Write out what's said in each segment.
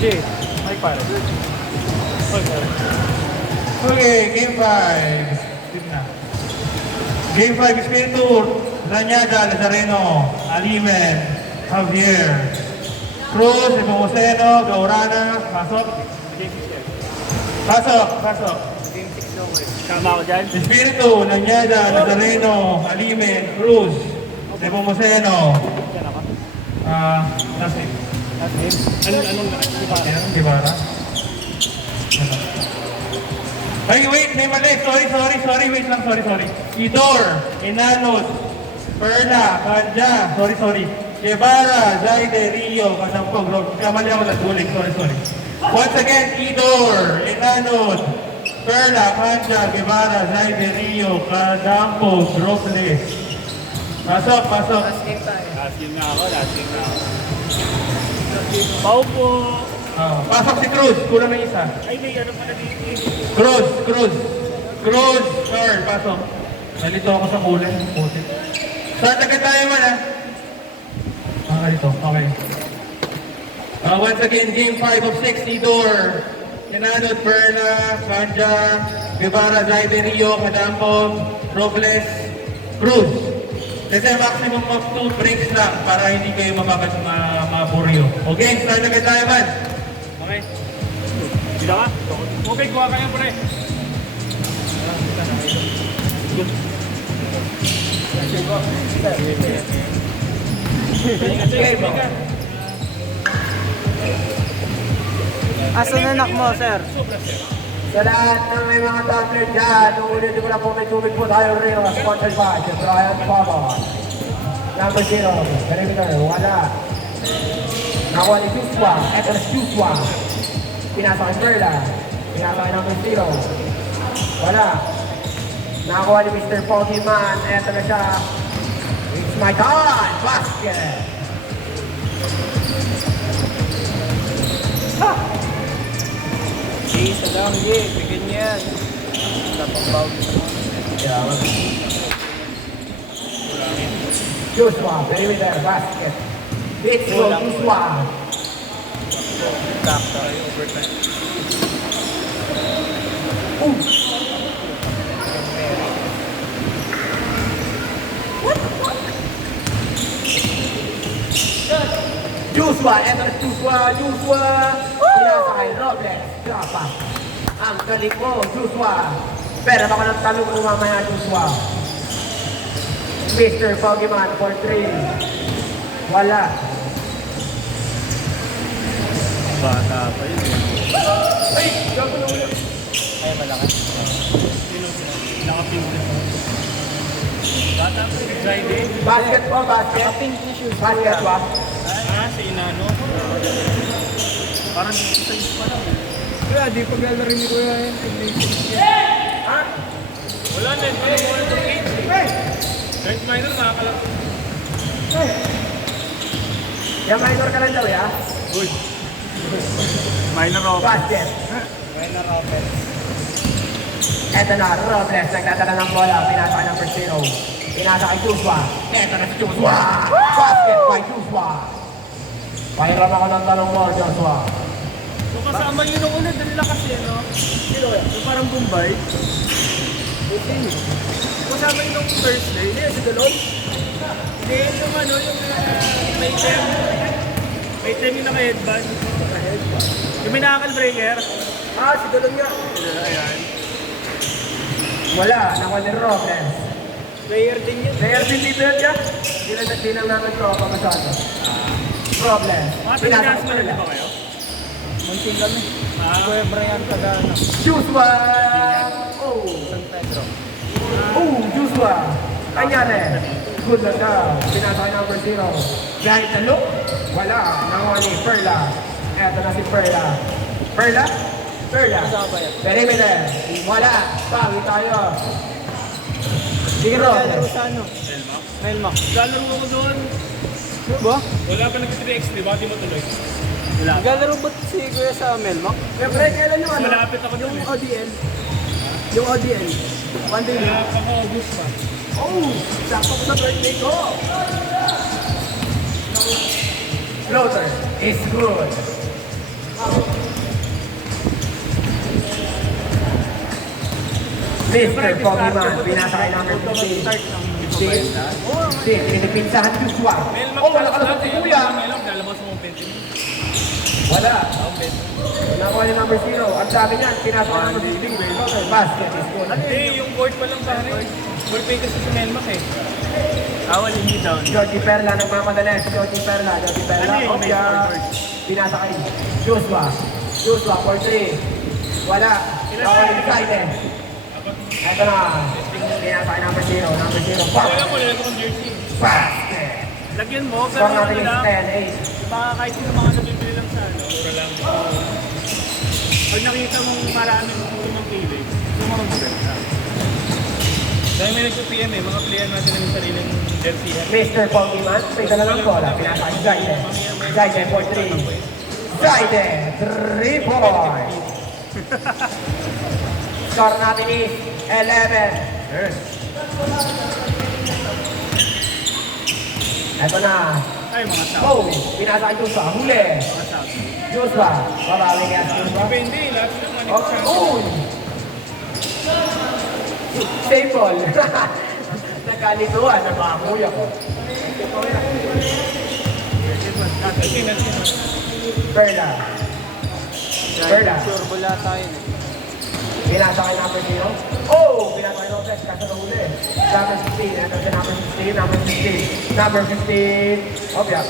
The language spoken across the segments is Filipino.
Jay, ay pare. Okay, game 5. Skip na. Game 5, Espiritu, Lanyada, Lazareno, Alimen, Javier, Cruz, Ipomoseno, Gaurana, pasok. Pasok. Tama ako dyan. Espiritu, Lanyada, Lazareno, Alimen, Cruz, Ipomoseno. Yan ako. Last name. Anong Gibara. Ay, wait, may mali. Sorry. Wait lang, sorry. Idor, Inanos, Perla, Kanja, sorry. Guevara, Zaide, Rio, Kasampog, Rob. Kamali ako nagbuling, sorry. Once again, Idor, Inanos, Perla, Kanja, Guevara, Zaide, Rio, Kasampog, Robles. Pasok. Last game na ako. Pau po. Pasok si Cruz, kulang na isa. Ay, may ano pala dito. Cruz, Carl, pasok. Nalito ako sa kulay. Puti. Start agad tayo man, ha? Ganito. Okay. Once again, game 5 of 6, Idor, Enanot, Perla, Kanja, Guevara, Zaide, Rio, Cadampog, Robles, Cruz. Kasi maximum of 2 breaks lang para hindi kayo maburyo. Okay, start agad tayo man. Okay. Sila ka? Okay, kuha kayo pre. Asan na anak mo, sir? Sa lahat ng may mga tumbler dyan, uulit ko lang po may tubig po tayo rin. Sponsored by Brian Papa. Number 0, perimeter, wala. Nakuha ni Joshua, eto na si Joshua. Pinasa kay Perla. Pinasa kay number 0. Wala. Nakuha ni Mr. Pokemon, eto na siya. It's my God! Basket! Ha! Isa lang, bigyan niya yan. Tapang bawag Joshua, perimeter, basket. It's Joshua. Sakto. Joshua, eto na Joshua. Pinasa kay Robles. Drapa. Ang galing mo, Joshua. Pero ako ng talong mo mamaya, Joshua. Mr. Pokemon for 3. Wala. Bata pa yun. Ay! Gago na ulit. Ay, malaki. Nakaping ko. Bata pa yun. Friday. Basket po, basket. Pink na shoes. Basket po. Si Inano. Parang dito sa ispa lang. Kaya, di pa gallery ni Kuya yan. Wala na. Ito yung mga games. Kahit minor nakakalap. Yung minor ka lang daw, ya? Uy. Minor off. Basket. Minor open. Eto na, Robles. Nagtatala ng bola. Pinasa kay number 0. Pinasa kay Joshua. Eto na si Joshua. Basket by Joshua. Pahiram ako ng talong mo, Joshua. Kung kasama yun nung ulit, dali lang kasi, no? Sino yan? Yung parang Bombay. Kasama yun nung first day. Hindi, si Delon. Hindi, yung ano, yung may tem. May tem yung naka-headband. Yung may nakakal breaker. Ah, si Delon nga. Ayan. Wala, nakuha ni Robles. Player din yun. Player din dito yan siya. Di lang namin ko ako masyado. Robles. Mga Pinasa Pilipinas kay mo na Perla. ba kayo? Munting kami. Ah. Kuya Brian Tagano. Joshua! Oh! San Pedro. Oh, Joshua! Kanyari! Good na daw. Pinasa kay number 0. Dahil talo? Wala. Nakuha ni Perla. Eto na si Perla. Perla? Perla. Kasama ba yan? Perimeter. Wala. Pagi tayo. Sige, Gallery Robles. sa ano? Melmac. Lalaro ko doon. Ba? Wala pa nag-3x, di ba? Di mo tuloy. Wala. Gallery ba si Kuya sa Melmac? Siyempre, kailan yung ano? Malapit ako doon. Yung ODL. Yung ODL. One day Kaya na. pang-August pa. Oh! Sakto ko sa birthday ko. Floater is good. Mr. Pokemon, pinasa kay number 15. Pinipinsahan Joshua. Oh, wala ka na si Kuya. Lalabas mo ang 20. Wala. Wala ko ni number 0. Ang sabi niya, pinasa kay number 15. Basket is good. Hindi, yung board pa lang pare. Board pay kasi si Melmac eh. Awal hindi down. Georgie Perla, nagmamadali. Georgie Perla. Ano yun? Oh, May yeah. forward. Pinasa kay Joshua for 3. Wala. Ako ni excited. Ito na. Pinasa kay number 0. Number 0. Wala mo, lalagyan kong jersey. Basket. Lagyan mo, So, pero natin ano is lang. 10-8. Baka kahit sino mga nabibili lang sa ano. Mura lang. Pag nakita mong marami ng kilig, sumamugat ka. Dahil may nagpo-PM eh, mga player natin ng sariling jersey. Mr. Pokemon, may dala ng bola. Pinasa kay Zaiden. Zaiden for 3. Zaiden, 3 points. Score natin is 11. Ito na. Ay, mga tao. Oh, pinasa kay Joshua. Huli. Mga tao. Joshua. Babawi niya si Joshua. Depende, lahat sila mga Oh, oh. Staple. Nagkalituan. Nagpakuya ko. Perla. Perla. Turbula tayo. Pinasa kay number 0. Oh! Pinasa kay number 6. Kaso na huli. Number 15. Ito sa number 15. Number 15. Number 15. Oh, yeah.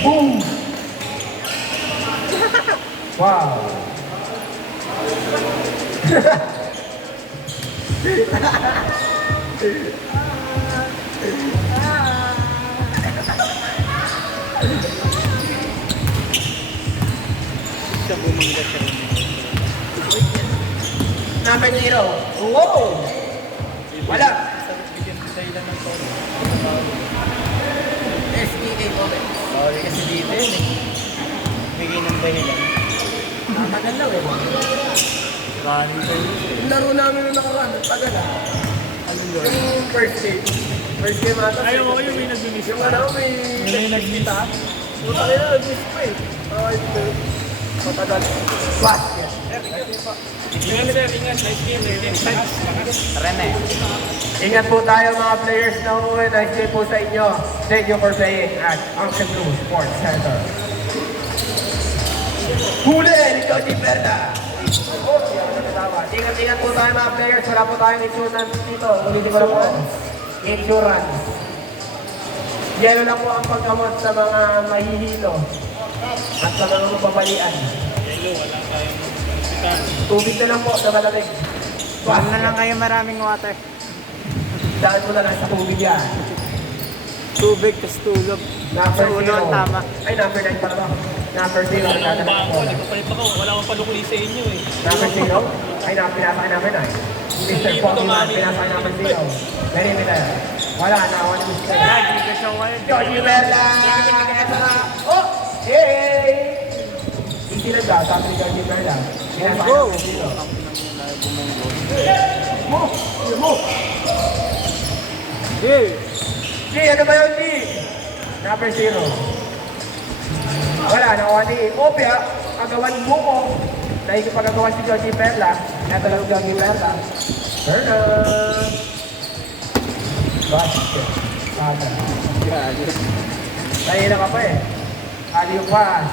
Boom! Wow. Siya bumangga siya. Number 0. Wow! Wala. Bigyan ko sa ilan ng tono. SPA comment. Sorry kasi dito yun eh. Bigay ng dahilan. Natagal lang eh. Running tayo. Yung laro namin nung nakaraan, tagal ah. Ano yun? Yung first game. First game ata. Ayaw mo yung may nag-miss Yung pa. ano, may... May nag-miss pa. Puta kayo, nag-miss pa eh. Matagal. Basket. Ingat sir, ingat. Nice game. Thanks. Rene. Ingat po tayo mga players na uwi. Nice day po sa inyo. Thank you for playing at Uncle Blue Sports Center. Huli! Ikaw di Perla! Oh, di ako nakatawa. Ingat po tayo mga players. Wala po tayong insurance dito. Ulitin ko lang po. Insurance. Yelo lang po ang pagkamot sa mga mahihilo at sa mga mababalian. Tubig na lang po sa malamig. Huwag na lang kayo maraming water. Dahil mo na lang sa tubig yan. Tubig, tas tulog. Number Sa ulo 0. ang tama. Ay, number 9 pala ba? Number 0. Wala akong nagdadala ng bangko. bola. Nagpapalit ako. Wala akong palukuli sa inyo eh. Number 0. Ay, pinasa kay number 9. Mr. Pokemon, pinasa kay number 0. Very bitter. Wala na. Wala na. Ay, hindi ka siya wild. Georgie Bella! Ito na. Oh! Yay! Easy lang daw. Sabi ni Georgie Bella. Pinasa kay number 0. Move! Move! Hey! G, ano ba yun, G? Number 0. Wala, nakuha ni Opia. Agawan mo ko. Nakikipagagawa si Georgie Perla. Ito lang si Georgie Perla. Perla! Basket. Saga. Tayo na ka pa eh. Ali yung pass.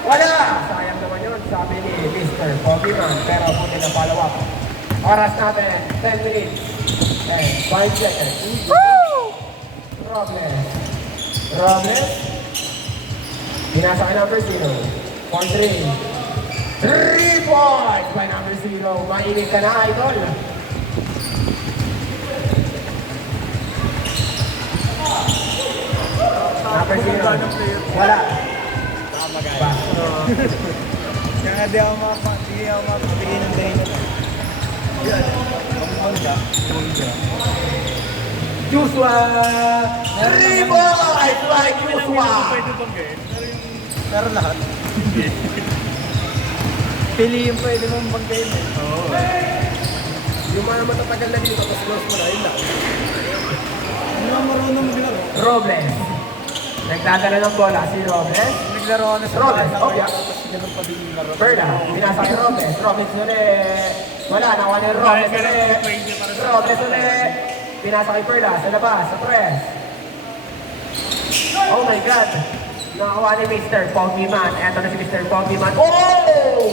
Wala! Sayang naman yun, sabi ni Mr. Pokemon. Pero buti na follow up. Oras natin, 10 minutes. And 5 seconds. Robles. Robles. Binasa kay number 0. For 3. 3 points by number 0. Mainit ka na, idol. Number 0. Wala. Ba. Kaya di ako mapapagay ng dahilan. Yan. Pangmangga. Joshua. 3 points by Joshua. Pwede bang gawin? Pero lahat. Pili yung pwede mong banggayin eh. Oo. Yung mga matatagal na dito, tapos close mo na, yun lang. Hindi naman marunong maglaro. Robles. Nagdadala ng bola si Robles. naglaro ako na sa Robles, bahay. oh, yeah. Tapos ganun pa din yung laro. Berna, pinasa kay Robles. Robles ulit. Wala, nakuha ni Robles ulit. Robles ulit. Pinasa kay Berna, sa labas, sa press. Oh my God. Nakakuha ni Mr. Pogi Man. Eto na si Mr. Pogi Man. Oh!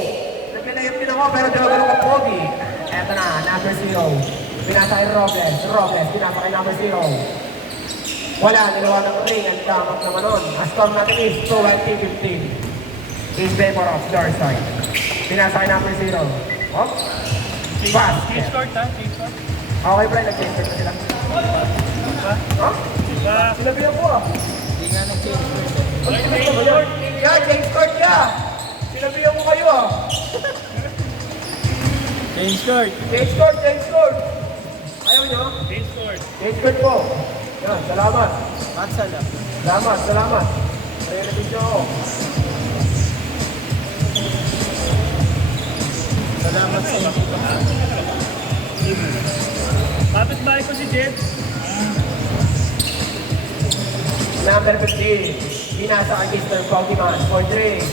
Nagpilayap din ako, pero di ako ganun ka-Pogi. Eto na, number 0. Pinasa kay Robles. Robles, pinasa kay number 0. Wala, nilawa ng ring. Ang damag naman nun. Ang score natin is 20-15. In favor of Dorside. Pinasa kay number 0. Oh? Pass. Change court ha, change court. Okay, Brian. Nag-change na sila. Huh? Diba? Sinabihan ko ah. Hindi nga nag-change. Change court. Yeah, change court ka. Sinabihan ko kayo ah. Change court. Change court, change court. Ayaw nyo? Change court. Change court po. Yan, salamat. Matsa lang. Salamat, salamat. Re-release nyo ako. Salamat sa inyo. Kapit bahay ko si Jet. Number 15. Pinasa kay Mr. Pokemon for 3.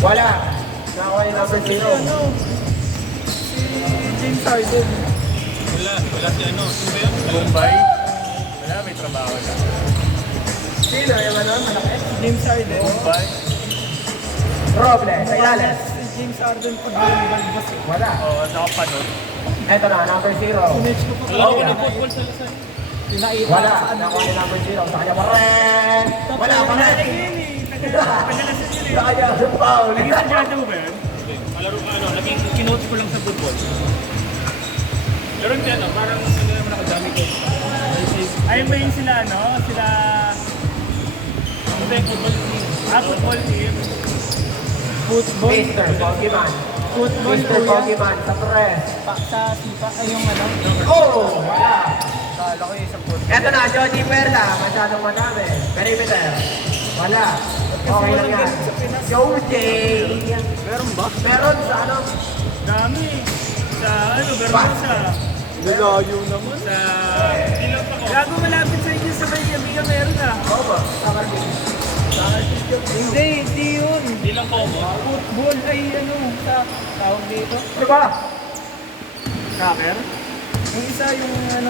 Wala. Nakuha ni number 0. Ano? Si James Harden. Wala si ano. Sino ba yun? Bombay. Wala, may trabaho na. Sino yung ano? Malaki? Si James Harden. Bombay. Robles, sa ilalim. Si James Harden pag balbas eh. Wala. Oo, nakapanood. Eto na, number 0. Sinetch ko pa Alam ko yeah. na football sa Lasal. Pinakita Wala. ko sa ano. Nakuha ni number 0. Sa kanya pa rin. Wala pa rin. Pagkalasan yun eh. Sa kanya, foul. Naging sadyado ba yun? Malaro ka ano, naging kinote ko lang sa football. Pero hindi ano, parang ano naman ako dami ko. Ayun ba yung sila ano? Sila... Ano ba yung football team? Football team. Football. Mr. Pokemon. Football Mr. ko yan. Pokemon sa press. Sa sipa. Ay yung ano. Oh! Wala. Kala ko yung sa football. Eto na, Johnny Perla. Masyadong madami. Perimeter. Wala. Okay lang yan. Jody! Meron ba? Meron sa ano? Dami. Sa ano, Bermuda. Lalayo naman. Sa... Ilot ako. Gago malapit sa inyo sa Bayamiga meron ah. Oo ba? Sa Cardiff. Hindi yun. Hindi lang ko mo. Football ay ano, sa tawag dito. Ano ba? Soccer? Yung isa yung ano,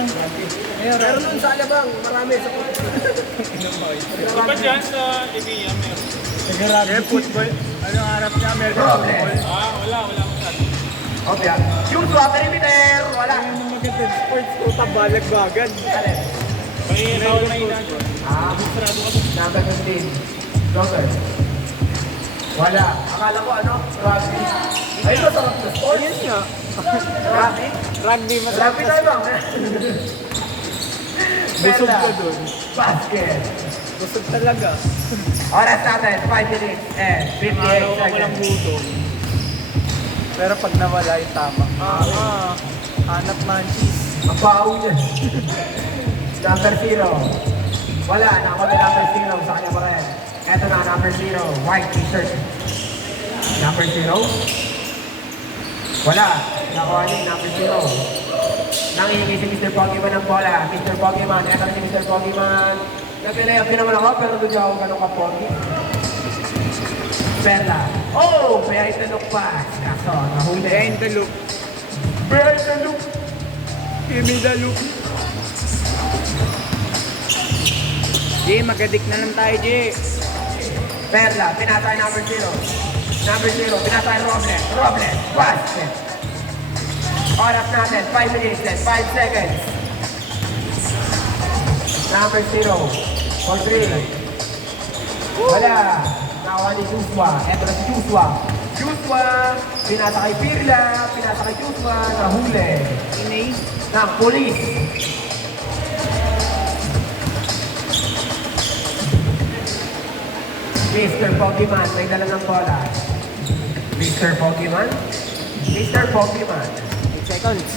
Meron nun sa Alabang. Marami sa Di ba dyan sa Ibiya meron? nag-rugby. Football? Ano ang harap niya? American Problem. football? Wala masyado. Okay. Yung swap perimeter. Wala. Yung magandang sports ko, tabalag-bagan. Alin? May bawal na inadyo. Sarado ka. Number 15. Joker. Wala. Akala ko ano? Rugby. Ay, ito sarap na sports. Ayun nga. Rugby? Rugby mas Rugby tayo bang? busog Bella. ko dun. Basket. Busog talaga. Oras natin, 5 minutes and 58 Araw ka seconds. walang gutom. Pero pag nawala yung tama. Hanap manchis. Ang baho niya. Number 0. Wala, nakuha na number 0 sa kanya pa rin. Eto na, number 0. White t-shirt. Number 0. Wala, nakuha niya number 0. Nangihingi si Mr. Pokemon ng bola. Mr. Pokemon, eto na si Mr. Pokemon. Nag-layup din naman ako, pero doon ako ganun ka-pogi. Perla. Oh! Behind the look pass. Kaso, nahuli. Behind the loop. Behind the look. Give me the loop. Jay, magadik na lang tayo, Jay. Perla, pinatay number 0. Number 0, pinatay Robles. Robles, basket. Oras natin, 5 minutes and 5 seconds. Number 0, for 3. Wala. Nakuha ni Joshua. Eto na si Joshua. Joshua, pinasa kay Pirla, pinasa kay Joshua, nahuli. Inay. Ng police. Mr. Pokemon, may dala ng bola. Mr. Pokemon? Mr. Pokemon. 8 seconds.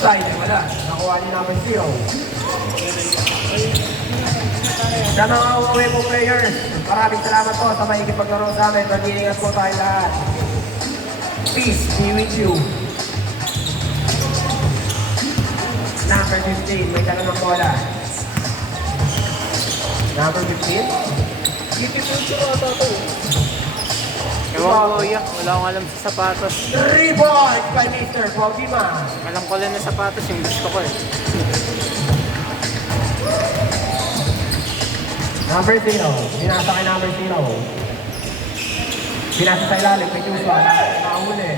Side, wala. Nakuha niya number 0. Sa mga uuwi mo players, maraming salamat po sa makikipaglaro sa amin. Mag-iingat po tayo lahat. Peace be with you. Number 15, may dala ng bola. Number 15. Ewan ko kuya, wala akong alam sa sapatos. 3 points by Mr. Pokemon. Alam ko lang na sapatos yung gusto ko eh. Number 0. Binasa kay number 0. Binasa sa ilalim kay Joshua. Nakahuli.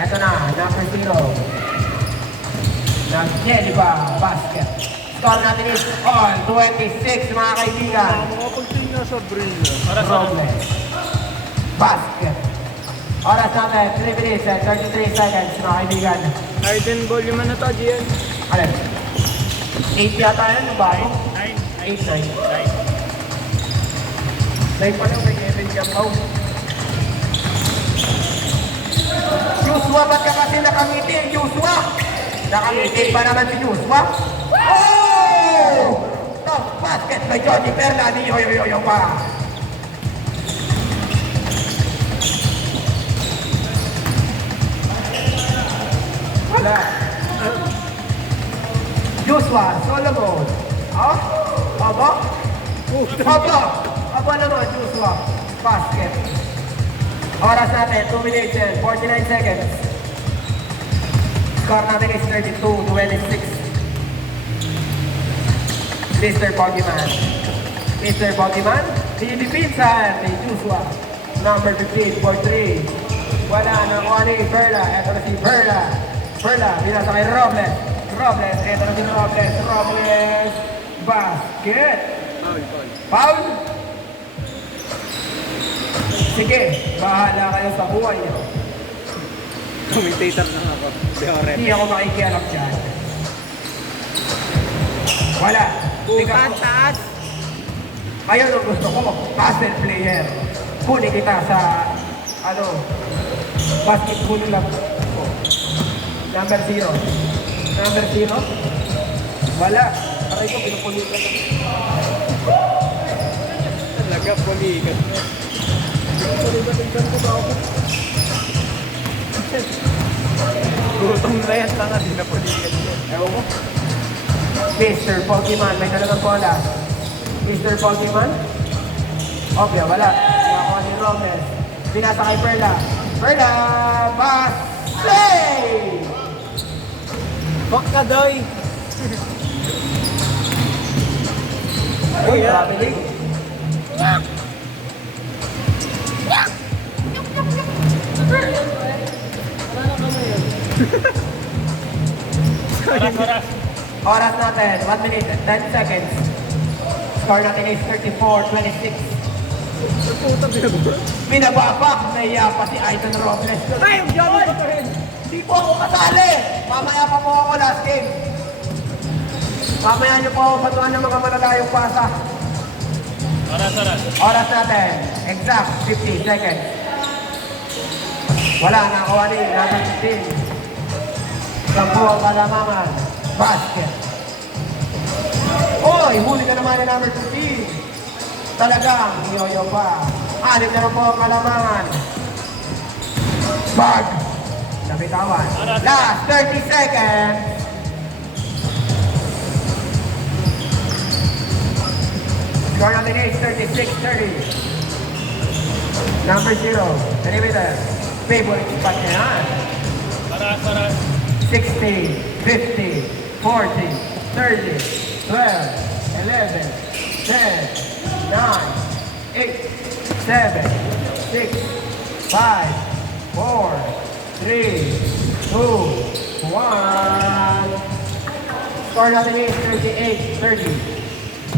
Eto na, number 0. Nag-jelly ba? Basket. Score natin is all 26 mga kaibigan. Makapagtingin na sa brain na. Problem. Basket. Oras natin, 3 minutes and 33 seconds mga kaibigan. Arden ball yung ano to, Gian. Alin? 8 yata yan, yung bago? 9. 8, 9. Dahil pa lang may Kevin Jambaw. Joshua, ba't ka kasi nakangiti? Joshua! Nakangiti pa naman si Joshua. Oh! Top basket by Johnny Perla. Di yoyoyoyo pa. Wala. Joshua, Solomon. Oh? Aba? Aba? Aba naman, Joshua. Basket. Oras natin, 2 minutes and 49 seconds. Score natin is 32-26. Mr. Pokemon. Mr. Pokemon, pinipinsan ni Joshua. Number 15 for 3. Wala na ko ni Perla. Eto na si Perla. Perla, binasa kay Robles. Robles, eto na si Robles. Robles, basket. Foul. Sige, bahala kayo sa buhay niyo. Commentator lang ako. Di ako rep. Hindi ako makikialam dyan. Wala. Bukan, taas. Ayun ang gusto ko, puzzle player. Kunin kita sa, basketball lang. Number 0. Number 0? Wala. Aray ko, pinupulitan na. Talaga, puligat. Pinupulitan ko ba ako? Gutom na yan, tanga, di na puligat. Ewan mo. Mr. Pokemon, may talagang bola. Mr. Pokemon? Okay, wala. Nakakuha ni Robles. Binasa kay Perla. Perla, basket! Fuck ka, doy! Uy, traveling. Oras. Oras natin, 1 minute and 10 seconds. Score natin is 34-26. Binabapak, naiya pa si Aiton Robles. Ay, Johnny pa rin. Di po ako kasali. Mamaya pa po ako last game. Mamaya niyo po ako patuan ng mga malalayong pasa. Oras. Oras natin, exact 50 seconds. Wala, nakakuha ni number 15. Sampo ang kalamangan. Basket. Oy, huli ka naman ni number 15. Talagang, yoyo pa. Alit na rin po ang kalamangan. Bag. Nabitawan. Last 30 seconds. Score natin is 36-30. Number 0, Derivator. Favorite spot niya yan. Oras. 60, 50, 40, 30, 12, 11, 10, 9, 8, 7, 6, 5, 4, 3, 2, 1. Score natin is 38-30.